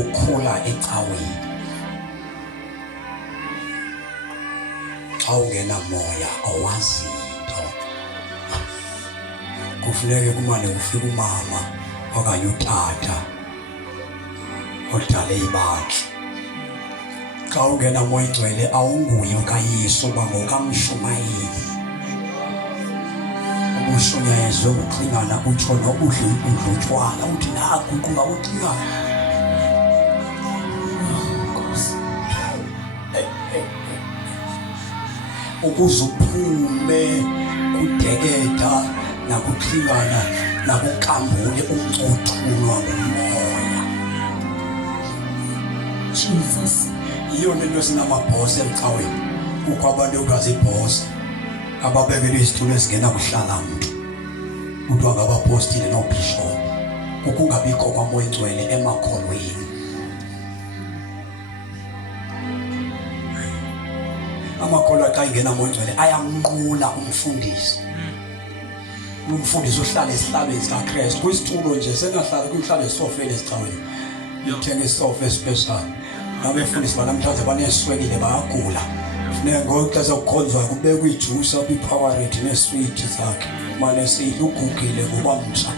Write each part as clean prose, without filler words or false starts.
ukhula ecaweni. Xa ungena moya awazinto. Kufuneke kumane ufike umama okanye utata odala ibandla. Xa ungena moya ingcwele awunguye okaYesu uba ngokamshumayeli. Ubushunyayezwe uxingana utsho nobudla utshwala uthi naguquka uxingana. Ukuze uphume kudekeda nakuxingana nakukambule umcuthulwa ngumoya. Jesus. Yiyo lento sinamabhosi emcaweni. Kukho abantu okazibhosi ababekelwe izitulo ezingena kuhlala mntu. Kuthiwa ngabapostile nobishop. Ukungabikho kwamoya ingcwele emakholweni. Amakholwa xa ingena moya ingcwele ayamnqula umfundisi. Umfundisi uhlala esihlalweni sikaKristu. Kwisitulo nje sengahlala kuhlala esofeni esicaweni. Uthenga isofa especial. Abefundisi banamhlanje baneswekile bayagula. Funeka ngokuxesha kukhonzwa kubekwe ijuice apha iPowerade nesweet zakhe. Mane sidla ugugile ngobamtsha.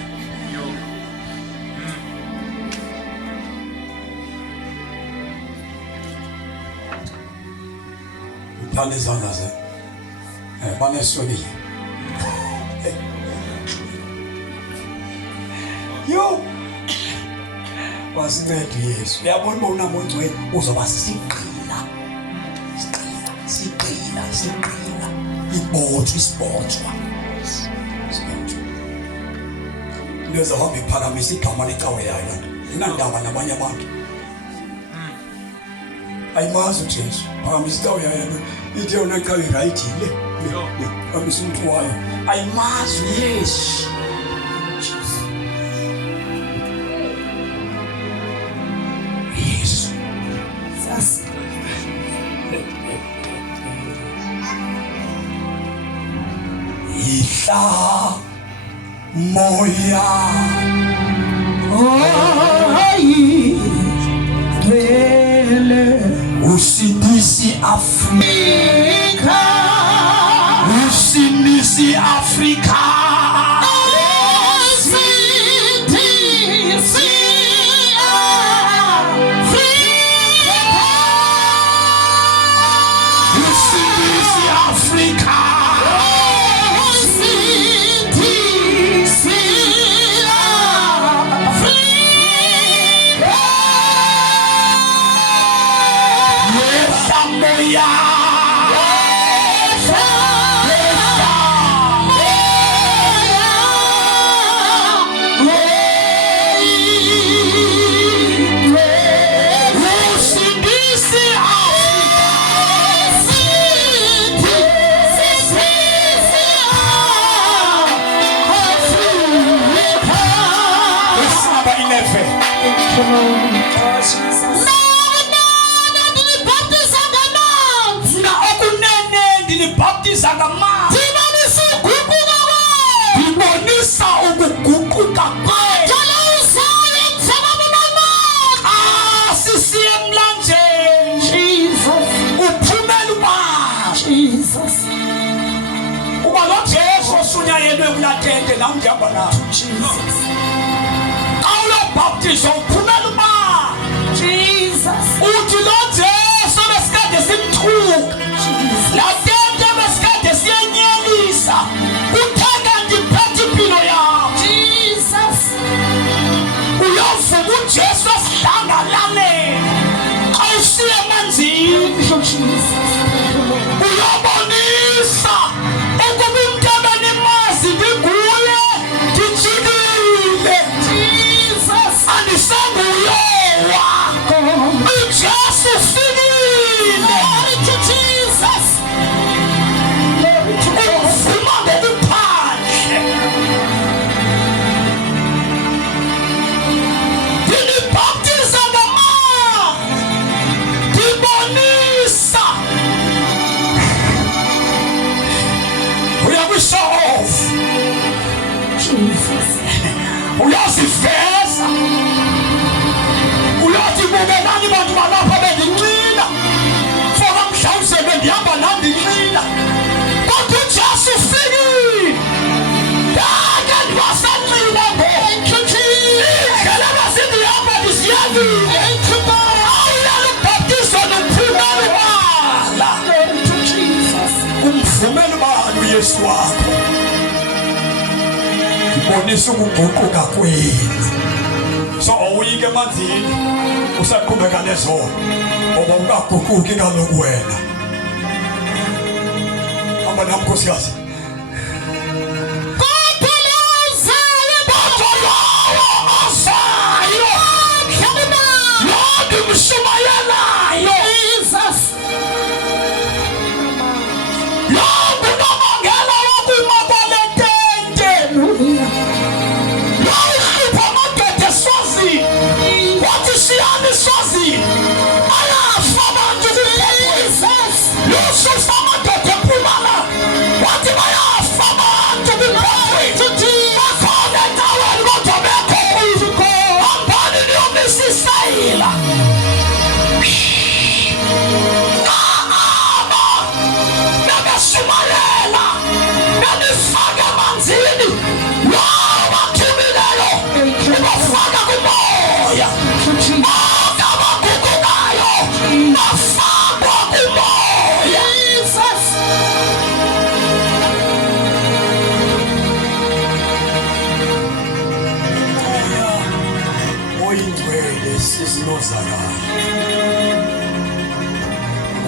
Uphana izandla ze. Baneswekile. Yo. Wasincede Yesu. Uyabona uba unamoya ingcwele uzoba siqina. Siqina. Isibotshwa. Leza hamba iphakamisa igama lecawe yayo. Inandaba nabanye abantu. Ayimazi uJesu. Phakamisa icawe yayo. Ithi yona icawe right le. Phakamisa umuntu wayo. Ayimazi Yesu. Moya oyingcwele usindisi Afrika, usindisi Afrika. kubonisa ukuguquka kwenu. So awuyike emanzini usaqhubeka nezono ngoba ungaguquki kaloku wena. Hamba nami nkosikazi.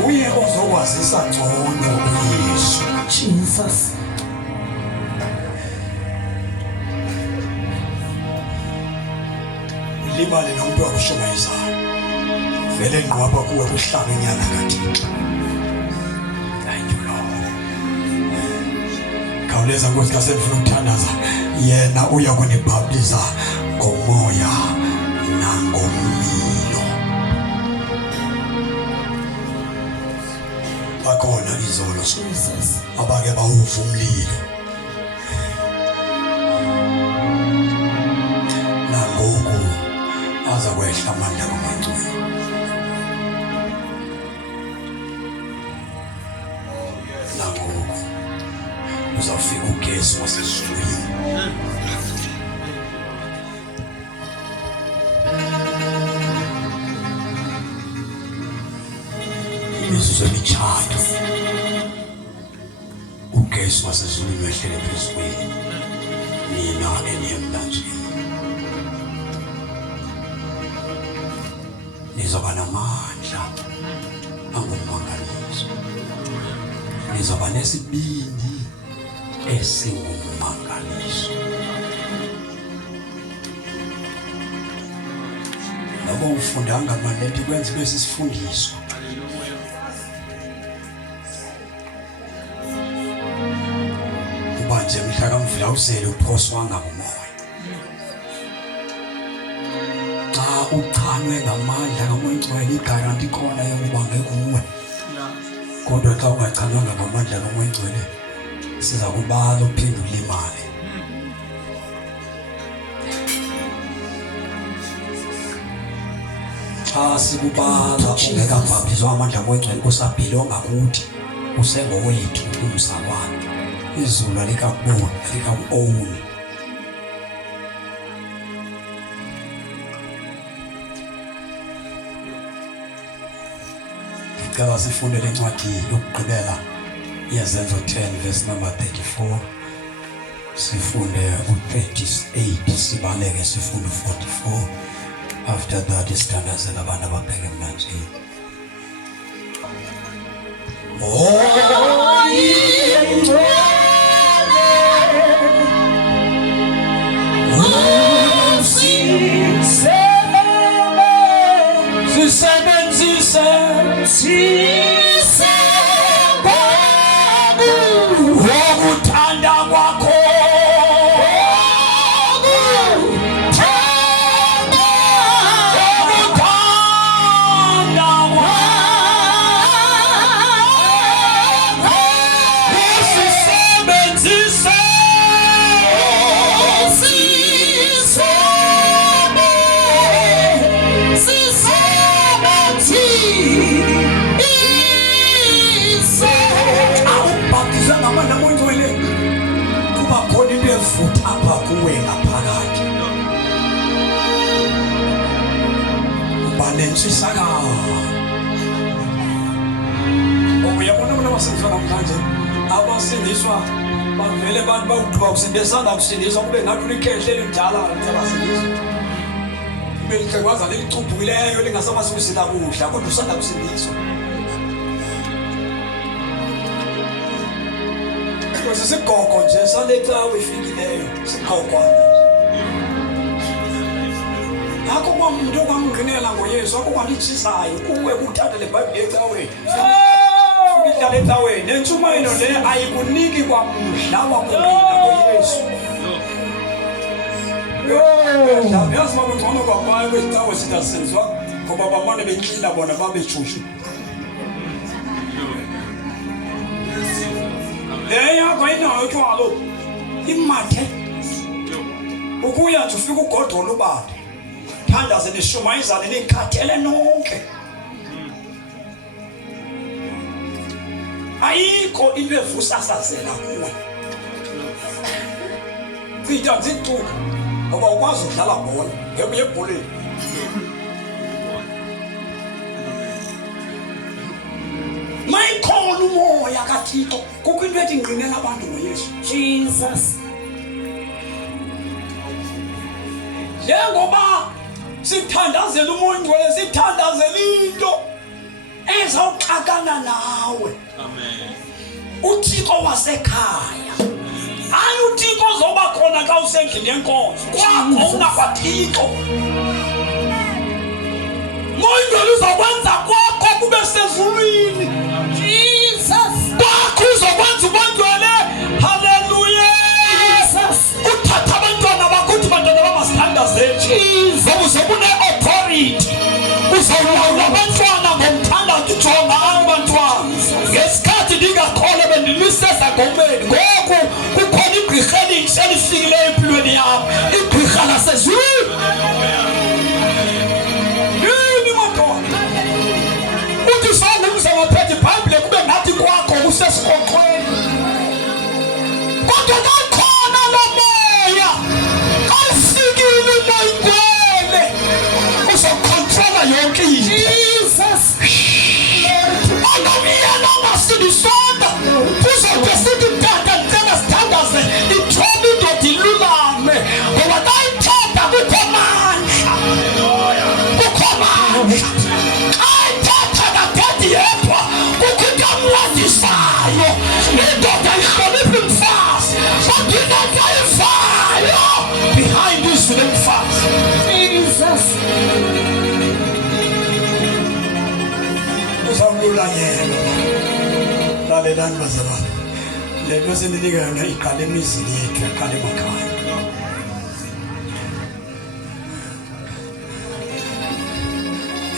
Uye ozokwazisa ngcono uYesu. Jesus. Libale nomuntu wakushumayizayo. Vele ngqwaba kuwe kuhlaba inyana kaThixo. Thank you Lord. Khawuleza nkosikazi ngifuna ukuthandaza. Yena uya kunibhaptiza ngomoya nangomlilo. Bakhona izolo Jesus. abake bawuva umlilo. Nangoku aza kwehla amandla kaMangcwele. Nangoku uzawufika ugesi wasezulwini. Imizuzu emitshayo ugesi wasezulwini wehlele phezu kwenu nina eniye emlanjeni. Nizoba namandla angummangaliso. Nizoba nesibindi esingummangaliso. Noba ufundanga maleti kwenza kube sisifundiswa. Uba nje mhla kamvula uzele uphoswanga ngumoya. Xa uchanywe ngamandla kaMangcwele igaranti khona yokuba ngekuwe. Kodwa xa ungachanywanga ngamandla kaMangcwele siza kubala uphinde ulimale. Xa sikubala ungekabhaptizwa amandla kaMangcwele usabhilonga kuthi usengowethu umzalwane. Izulu alikakuboni alikaku-owni. Ngicela sifunde le ncwadi yokugqibela yezenzo 10 verse number 34. Sifunde u-38 sibaleke sifunde u-44. After that isithandazela abantu ababheke emlanjeni. Ukuthanda kwakho apha kuwe ngaphakathi. Uba nentshisakalo. Uyabona abantu abasindiswa namhlanje abasindiswa bavele abantu bawugqiba kusindisana kusindiswa kube ngathi ulikhehle elimdala abasindiswa belikwaza licubukileyo lingasamasukisela kudla kodwa usanda kusindiswa because sigogo nje saletha wefikileyo sigogwana akho kwamuntu kwamnqinela ngoYesu akho kwalijisayo kuwe kuthatha leBhayibheli ecaweni fikidlala ecaweni nentshumayelo le ayikuniki kwamdla wakungqina ngoYesu yazi babungcono kwabanye kwesitawo singasenzwa ngoba bamane benxila bona babejushu yakho inayo tshwalo imathe ukuya nje ufika ugodolo ubade thandaze nishumayizane nikhathele nonke ayikho into evusasazela kuwe cita zituka ngoba ukwazi ukudlala bhola ngebuye ebholeni mayikhona umoya kaThixo kukho into ethi ngqinela abantu ngoYesu Jesus njengoba sithandazela umoya sithandazela into ezawuxakana nawe amen uThixo wasekhaya hayi uThixo zoba khona xa usendlini yenkonzo kwakho unakwaThixo moya uzokwenza kwakho kube sezulwini Jesus kwakho uzokwenza ubongcwele haleluya Jesus uthatha abantwana bakho uthi bantwana bamasithandazeli Jesus uzobune authority uzolawula abantwana ngomthanda ujonga abantwana ngesikhathi ndingakholwa bendilisesa ngomeni ngoku kukhona igqirha elifikileyo empilweni yami igqirha lasezulwini yini makhona uthi sawumza waphethe iBhayibheli kube ngathi kwakho usesikoqweni kodwa kakhona lo moya awufikile umoyingcwele uzocontrola yonke into Jesus Angomiyana ongasindiswanga kuzobe sithi mtata ntena sithandaze ithobe indoda ilulame ngoba kayithatha kukho mandla ayithatha kadethi yedwa kukho into amladisayo indoda ihlonipha umfazi kodwa indoda ayivayo behind izwi lomfazi Jesus uzamlula yena lalelani bazalwane le nto seninika yona iqala emizini yethu yaqala emakhaya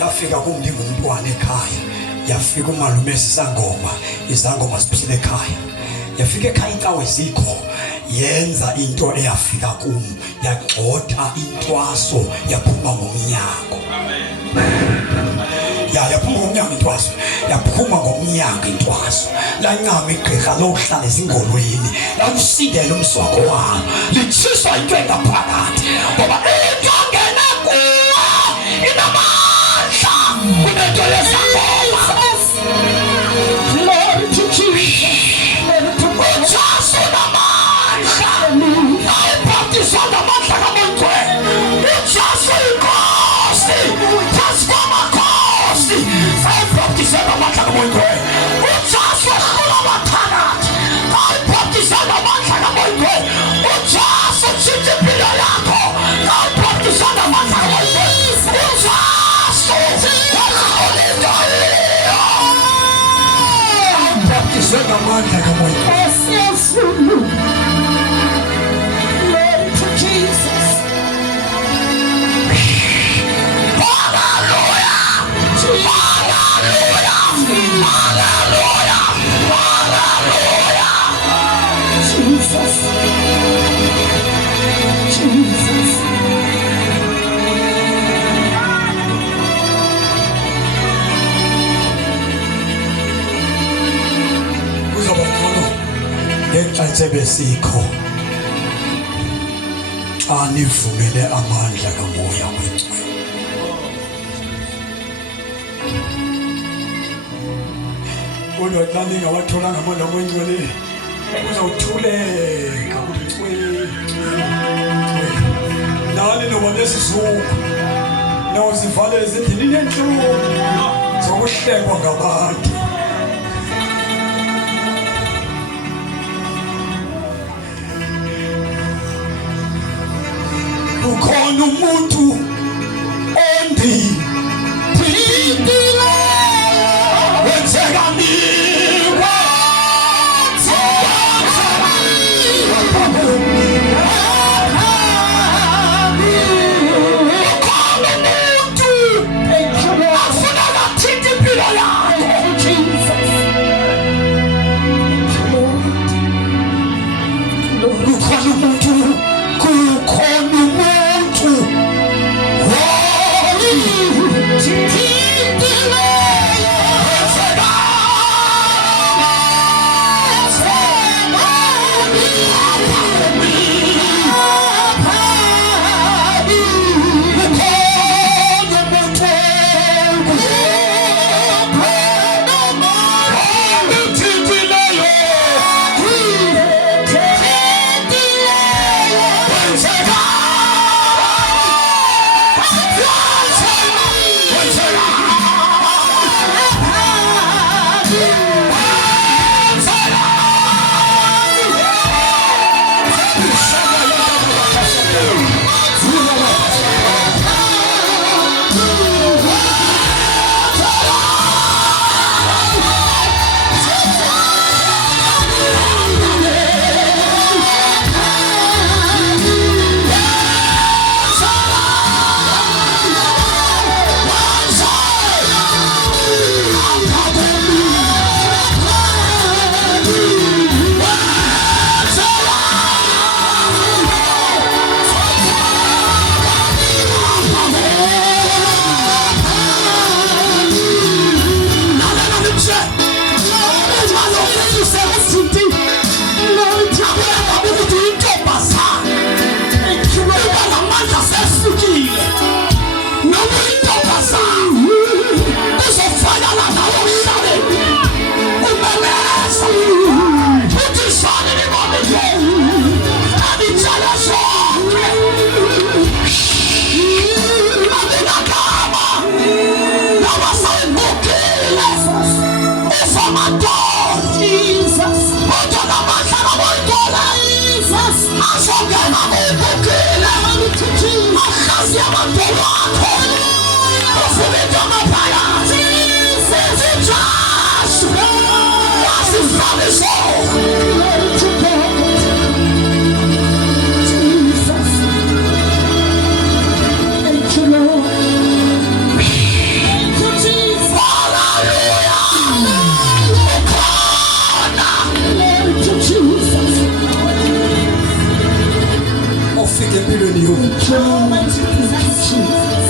yafika kumntu ngumntwana ekhaya yafika umalume sisangoma izangoma ziphile ekhaya yafika ekhaya intawe zikho yenza into eyafika kum yagxotha intwaso yaphuma ngomnyango yaphuma ngomnyango intwaso yaphuma ngomnyango intwaso lancama igqirha lokuhlala ezingolweni lakusindela umswako walo litshiswa into engaphakathi ngoba into ngena kuwa inamandla kunento yesangoma Glory to Jesus ujaso namandla ayibhaptizwa namandla kamoyingcwele ujaso inkosi phansi kwamakhosi ayibhaptizwa namandla kamoyingcwele ujaso ehlula abathakathi ayibhaptizwa namandla kamoyingcwele ujaso tshintsha impilo yakho ayibhaptizwa namandla kamoyingcwele ujaso ayibhaptizwa namandla kamoyingcwele Glory to Jesus Hallelujah Hallelujah Hallelujah Hallelujah Jesus Jesus kuzoba khona ngenxa besikho xa nivumele amandla kamoya wengcwele kodwa xa ningawatholanga amandla wengcwele Uzothuleka ucwele. Nani noma lesizungu. Nawuzivalele ezindlini nenhlungu. Zokuhlekwa ngabantu. Ukhona umuntu ondi phindile wenzeka niwa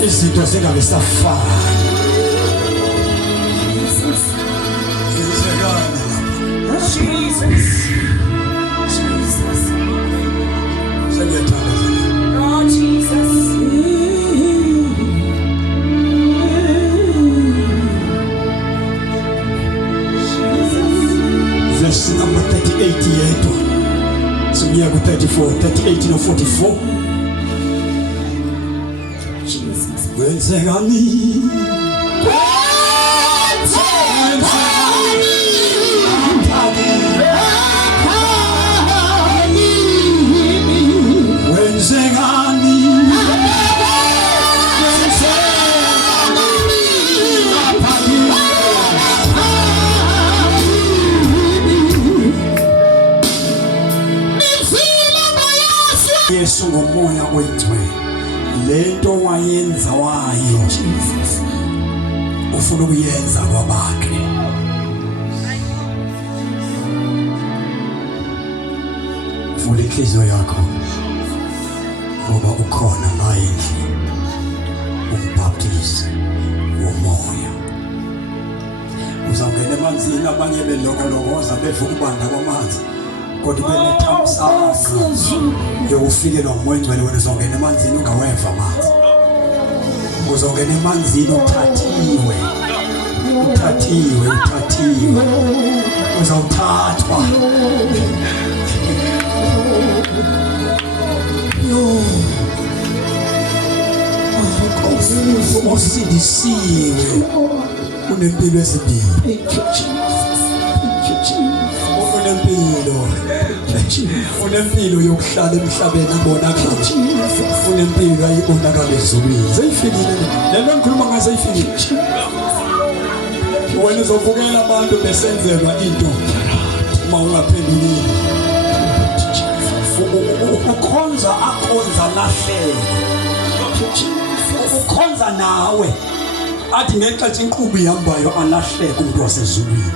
izinto zingabe verse number 38 yedwa sibuya ku 34 38 no 44 wenzekani Yesu ngomoya oyingcwele lento wayenza wayo Jesus ufuna ukuyenza kwabakhe vula inhliziyo yakho ngoba ukhona la endlini umbaptize umoya uzawungena emanzini abanye belokolokoza bevuka ubanda kwamanzi kodwa benethamsanqa yokufikelwa ngumoya oyingcwele wena uzongena emanzini ungaweva amanzi uzongena emanzini uthathiwe uzawuthathwa. Usindisiwe unempilo ezimbili. Unempilo yokuhlala emhlabeni abonakala. Unempilo ayibonakala ezulwini. Seyifikile lento ngikhuluma ngayo, seyifikile. Wena uzovukela abantu besenzelwa into uma ungaphendulile. Ukhonza akhonza lahleke. Ukhonza nawe athi ngexesha inkqubo ihambayo alahleke umuntu wasezulwini.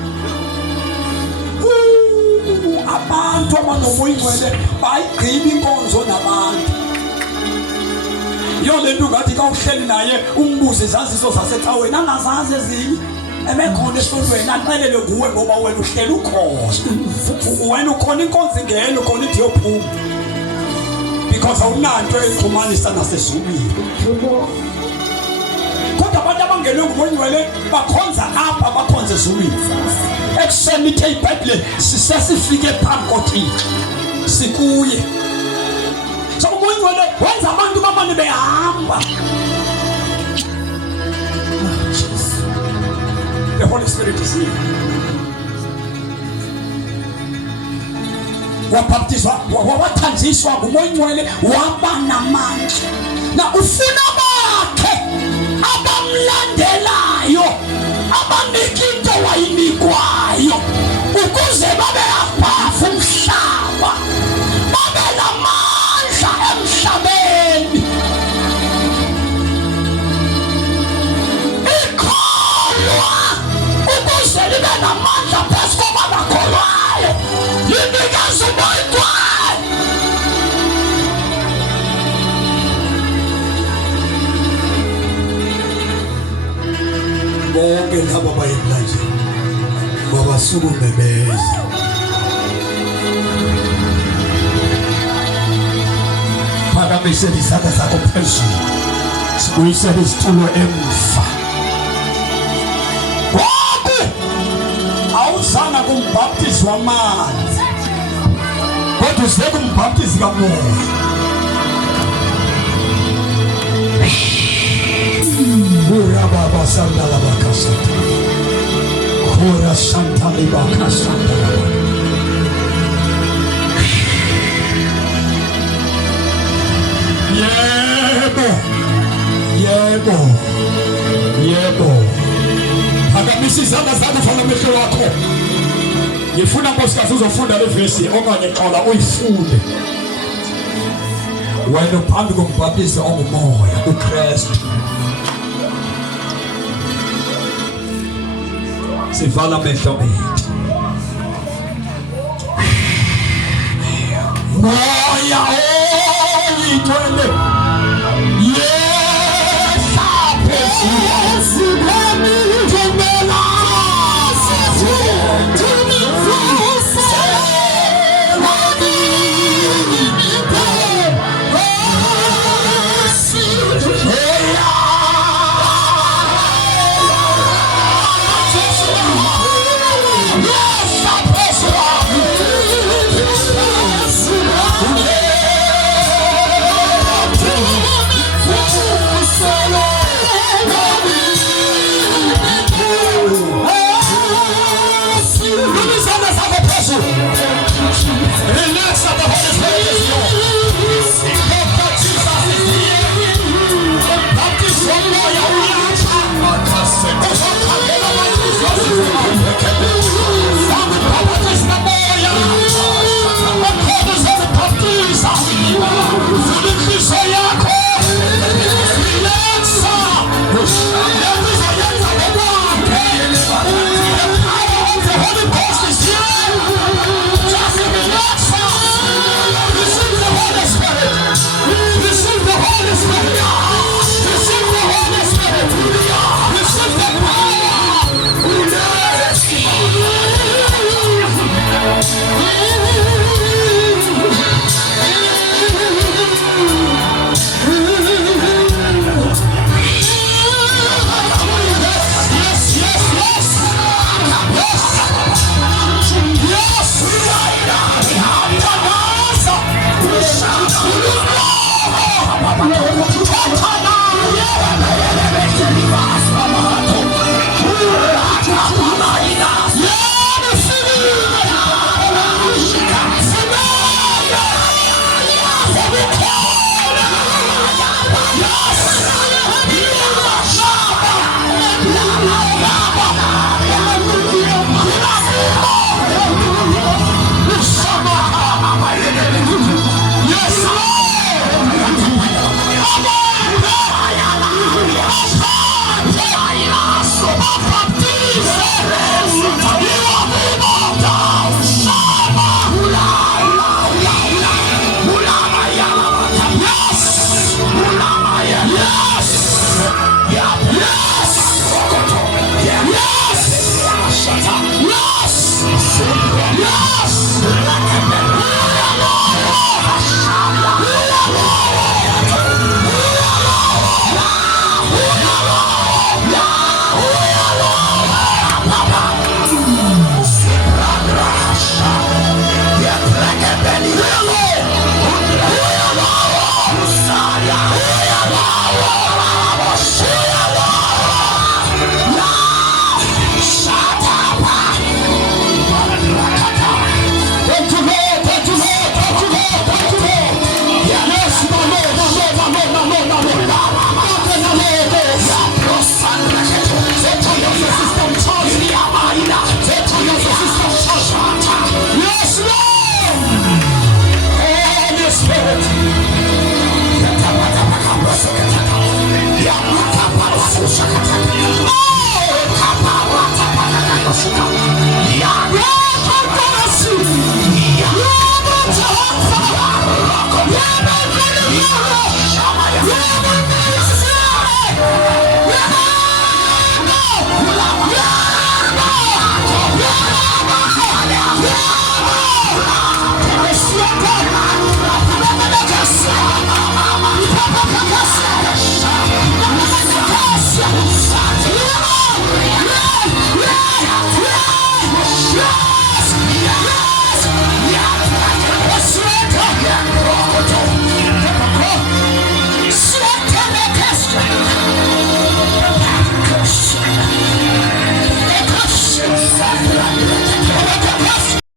Abantu abanomoyingcwele bayigqiba inkonzo nabantu. Iyo lento ngathi ka uhleli naye umbuze izaziso zasecaweni angazazi ezinye. Emekhona esontweni aqelele kuwe ngoba wena uhleli ukhona. Wena ukhona inkonzo ingene ukhona ithi yophuma. Because awunanto exhumanisa nasezulwini. Kodwa abantu abangene ngumoyingcwele bakhonza apha bakhonza ezulwini. Ekuseni ithe iBhayibhile sisesifike phambi koThixo sikuye. So umoyingcwele wenza abantu bamane behamba. The Holy Spirit is here. Wabaptizwa, wathanjiswa ngumoyingcwele waba namandla. Na ufuna bakhe abamlandelayo abanika into wayinikwayo ukuze babe above umhlaba, babe namandla emhlabeni. Ikholwa ukuze libe namandla phezu kwabakholwayo linikeza umoyingcwele. Bonke laba bayimlanje babasukume beze. Phakamisa izandla zakho phezulu, sibuyisele isitulo emva. Wonke awuzanga kumbhaptizi wamanzi kodwa uze kumbhaptizi kamoya. Baba Sandala Bakasata, Kora Santa Libakasata. Yebo. Phakamisa izandla zakho vala amehlo wakho. Ngifuna nkosikazi uzofunda le verse okanye xola uyifunde. Wena phambi kombhaptizi ongumoya uKristu. Sivala amehlo bethu. Moya oyingcwele yesa phezulu.